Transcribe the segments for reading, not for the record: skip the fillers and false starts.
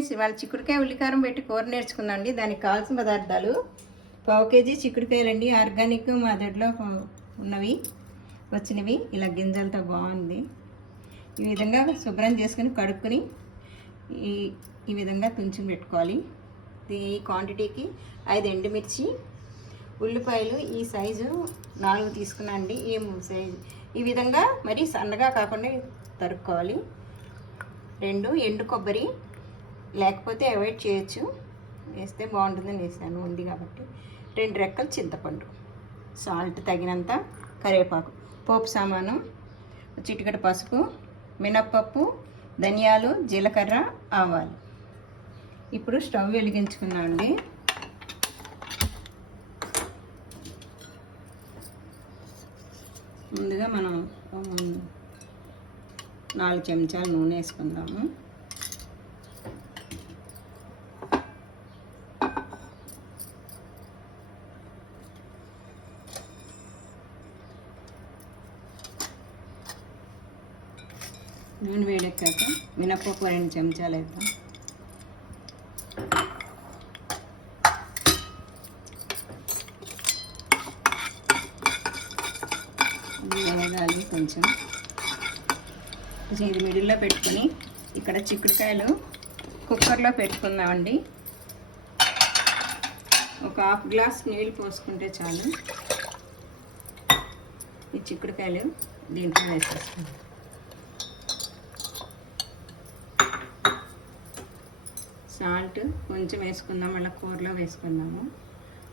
Friends, ఇవాళ చిక్కుడుకాయ ఉల్లికారం పెట్టి కూర నేర్చుకుందామండి. దానికి కావాల్సిన పదార్థాలు: 1/4 కేజీ చిక్కుడుకాయలండి, ఆర్గానిక్ మా దొడ్లో ఉన్నవి వచ్చినవి. ఇలా గింజలతో బాగుంది. ఈ విధంగా శుభ్రం చేసుకుని కడుక్కొని ఈ విధంగా తుంచి పెట్టుకోవాలి. ఈ క్వాంటిటీకి 5 ఎండుమిర్చి, ఉల్లిపాయలు ఈ సైజు 4 తీసుకున్నా అండి. ఈ సైజు ఈ విధంగా మరి సన్నగా కాకుండా తరుక్కోవాలి. 2 ఎండు కొబ్బరి, లేకపోతే అవాయిడ్ చేయొచ్చు, వేస్తే బాగుంటుందని వేసాను, ఉంది కాబట్టి. 2 రెక్కల చింతపండు, సాల్ట్ తగినంత, కరివేపాకు, పోపు సామాను, చిటికెడు పసుపు, మినప్పప్పు, ధనియాలు, జీలకర్ర, ఆవాలు. ఇప్పుడు స్టవ్ వెలిగించుకున్నామండి. ముందుగా మనం 4 చెంచాలు నూనె వేసుకుందాము. నూనె వేడెక్కాక మినపప్పు 2 చెంచాలు వేద్దాం. వేగాలి కొంచెం. ఇది మిడిల్లో పెట్టుకొని ఇక్కడ చిక్కుడుకాయలు కుక్కర్లో పెట్టుకుందామండి. ఒక 1/2 గ్లాస్ నీళ్ళు పోసుకుంటే చాలు. ఈ చిక్కుడుకాయలు దీంట్లో వేసేస్తాం. సాల్ట్ కొంచెం వేసుకుందాం, మళ్ళీ కూరలో వేసుకుందాము,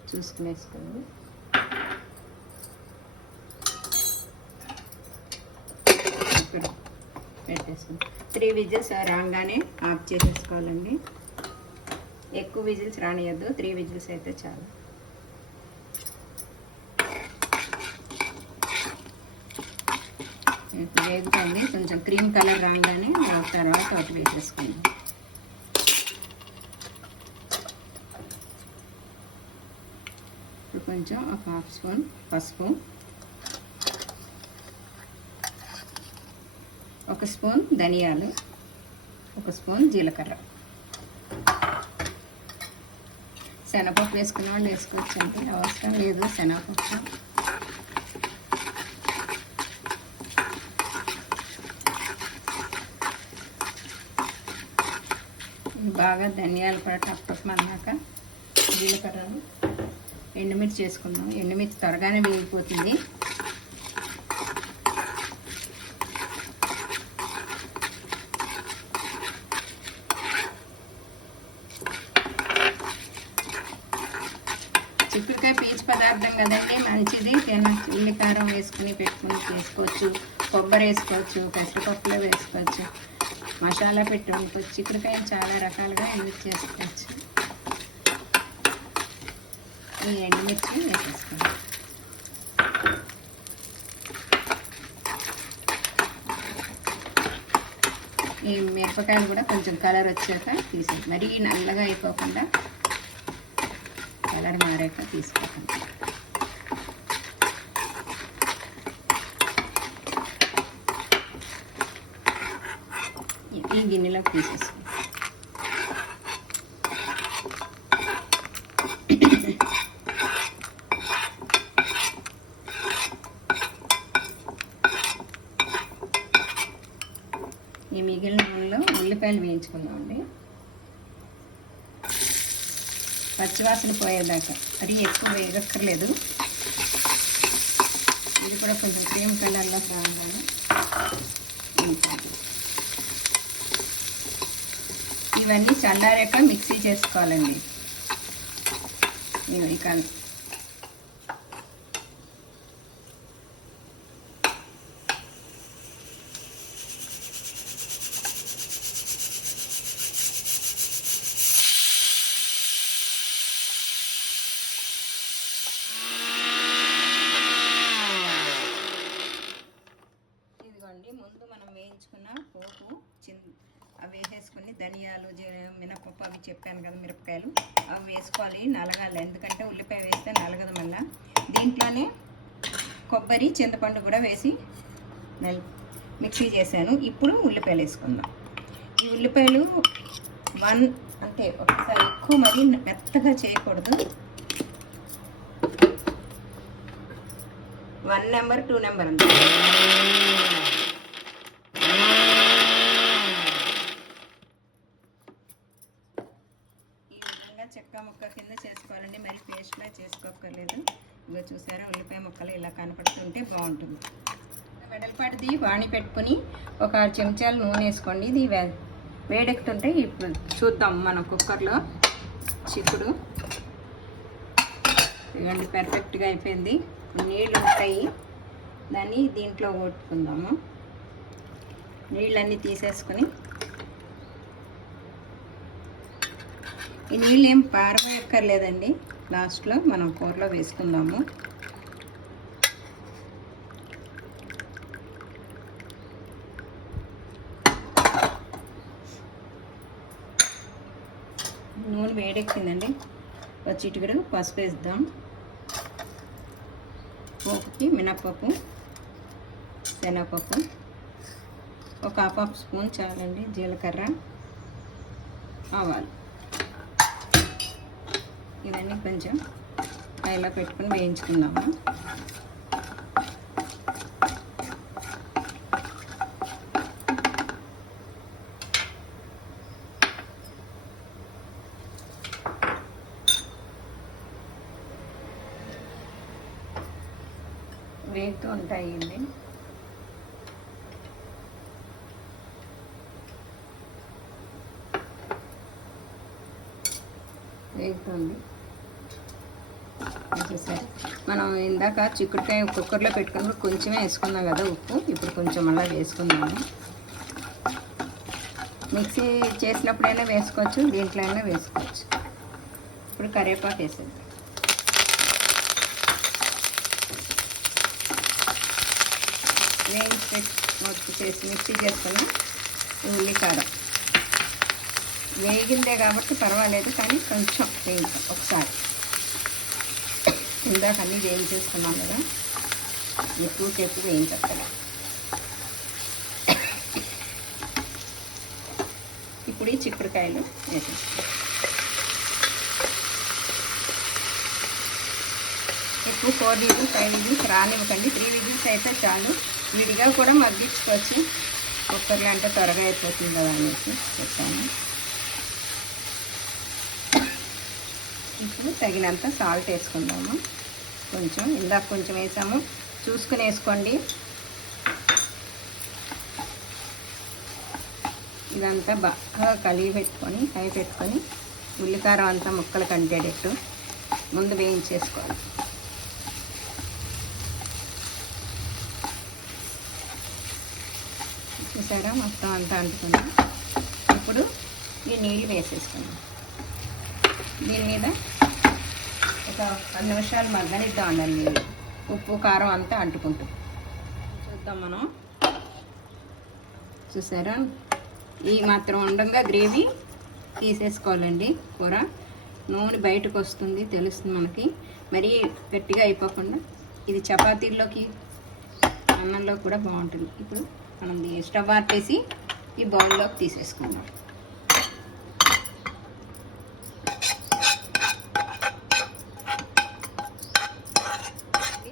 చూసుకుని వేసుకుందాం. పెట్టేసుకుందాం. 3 విజిల్స్ రాగానే ఆఫ్ చేసేసుకోవాలండి. ఎక్కువ విజిల్స్ రానియద్దు, 3 విజిల్స్ అయితే చాలు. వేగుతుంది, కొంచెం క్రీమ్ కలర్ రాగానే తర్వాత ఒకటి వేసేసుకుందాం. ఇప్పుడు కొంచెం ఒక 1/2 స్పూన్ పసుపు, 1 స్పూన్ ధనియాలు, 1 స్పూన్ జీలకర్ర, శనగపప్పు వేసుకున్న వాళ్ళు వేసుకోవచ్చు అంటే అవసరం లేదు. శనగపప్పు బాగా, ధనియాలు కూడా టప్ అన్నాక జీలకర్రను, ఎండుమిర్చి వేసుకుందాం. ఎండుమిర్చి త్వరగానే వేగిపోతుంది. చిక్కుడుకాయ పీచు పదార్థం కదండి, మంచిది. ఉల్లికారం వేసుకుని పెట్టుకుని చేసుకోవచ్చు, కొబ్బరి వేసుకోవచ్చు, పెసరపప్పులో వేసుకోవచ్చు, మసాలా పెట్టి వండుకోవచ్చు. చిక్కుడుకాయ చాలా రకాలుగా యూజ్ చేసుకోవచ్చు. ఈ ఎండుమిర్చి వేసేసుకోండి. ఈ మిరపకాయలు కూడా కొంచెం కలర్ వచ్చాక తీసేసి, మరీ నల్లగా అయిపోకుండా కలర్ మారాక తీసుకోకండి. ఈ గిన్నెలోకి తీసేసుకోండి. ఈ మిగిలిన నూనెలో ఉల్లిపాయలు వేయించుకుందామండి, పచ్చివాసన పోయేదాకా. అది ఎక్కువ వేగక్కర్లేదు. ఇది కూడా కొంచెం క్రీమ్ కలర్లో రాగానే ఇవన్నీ చల్లారాక మిక్సీ చేసుకోవాలండి. నేను ఇక ముందు మనం వేయించుకున్న పోపు అవి వేసేసుకుని, ధనియాలు, మినపప్పు అవి చెప్పాను కదా, మిరపకాయలు అవి వేసుకోవాలి. నలగాలి, ఎందుకంటే ఉల్లిపాయ వేస్తే నలగదు. మళ్ళీ దీంట్లోనే కొబ్బరి, చింతపండు కూడా వేసి మిక్సీ చేశాను. ఇప్పుడు ఉల్లిపాయలు వేసుకుందాం. ఈ ఉల్లిపాయలు అంటే ఒకసారి ఎక్కువ మరీ మెత్తగా చేయకూడదు. 1 నెంబర్ 2 నెంబర్ అంతే. ఈ విధంగా చెక్క ముక్క కింద చేసుకోవాలండి, మరి పేస్ట్లా చేసుకోక్కర్లేదు. ఇగో చూసారా, ఉల్లిపాయ ముక్కలు ఇలా కనపడుతుంటే బాగుంటుంది. వెడల్పాటిది వాణి పెట్టుకుని ఒక 6 చెంచాలు నూనె వేసుకోండి. ఇది వేడెక్కుతుంటే ఇప్పుడు చూద్దాం మనం కుక్కర్లో చిక్కుడు. ఇవ్వండి, పర్ఫెక్ట్గా అయిపోయింది. నీళ్ళు ఉంటాయి, దాన్ని దీంట్లో కొట్టుకుందాము. నీళ్ళన్నీ తీసేసుకొని, ఈ నీళ్ళు ఏం పారవేయక్కర్లేదండి, లాస్ట్లో మనం కూరలో వేసుకుందాము. నూనె వేడెక్కిందండి, చిటికెడు పసుపు వేద్దాం. పోపుకి మినప్పప్పు, శనగపప్పు, ఒక 1/2 స్పూన్ చాలండి, జీలకర్ర, ఆవాలు, ఇవన్నీ కొంచెం ఇలా పెట్టుకుని వేయించుకుందాము. వేగుతూ ఉంటాయండి. వేగుతుంది చూసారు. మనం ఇందాక చిక్కుడుకాయ కుక్కర్లో పెట్టుకున్నప్పుడు కొంచెమే వేసుకున్నాం కదా ఉప్పు, ఇప్పుడు కొంచెం అలా వేసుకుందాము. మిక్సీ చేసినప్పుడైనా వేసుకోవచ్చు, దీంట్లో అయినా వేసుకోవచ్చు. ఇప్పుడు కరివేపాకు వేసేద్దాం. వేయించి మిక్సీ చేసుకున్న ఉల్లికారం వేగిందే కాబట్టి పర్వాలేదు, కానీ కొంచెం వేయించాం ఒకసారి. ఇందాక అన్నీ వేయించేసుకున్నాం కదా, ఎక్కువసేపు వేయించక్కల. ఇప్పుడు ఈ చిక్కుడుకాయలు వేసేస్తాం. ఎక్కువ 4 విజిల్స్ 5 విజిల్స్ రానివ్వకండి, 3 విజిల్స్ అయితే చాలు. విడిగా కూడా మగ్గించుకోవచ్చు, కుక్కర్లో అంటే త్వరగా అయిపోతుంది కదా అనేసి చెప్పాను. ఇప్పుడు తగినంత సాల్ట్ వేసుకుందాము. కొంచెం ఇందాక కొంచెం వేసాము, చూసుకుని వేసుకోండి. ఇదంతా బాగా కలిగి పెట్టుకొని హై పెట్టుకొని ఉల్లికారం అంతా ముక్కలు కంటేటట్టు ముందు వేయించేసుకోవాలి. చూసారా, మొత్తం అంతా అంటుకుంది. ఇప్పుడు ఈ నీళ్ళు వేసేసుకున్నాం. దీని మీద ఒక 10 నిమిషాలు మగ్గనిద్దాం అండి. నీళ్ళు ఉప్పు కారం అంతా అంటుకుంటుంది. చూద్దాం మనం. చూసారా, ఈ మాత్రం ఉండగా గ్రేవీ తీసేసుకోవాలండి. కూర నూనె బయటకు వస్తుంది, తెలుస్తుంది మనకి. మరీ గట్టిగా అయిపోకుండా ఇది చపాతీల్లోకి అన్నంలో కూడా బాగుంటుంది. ఇప్పుడు మనం స్టవ్ ఆర్పేసి ఈ బౌల్లోకి తీసేసుకుందాం.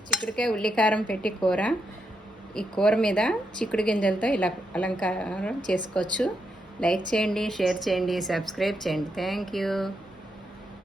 చిక్కుడుకాయ ఉల్లికారం పెట్టి కూర. ఈ కూర మీద చిక్కుడు గింజలతో ఇలా అలంకారం చేసుకోవచ్చు. లైక్ చేయండి, షేర్ చేయండి, సబ్స్క్రైబ్ చేయండి. Thank you.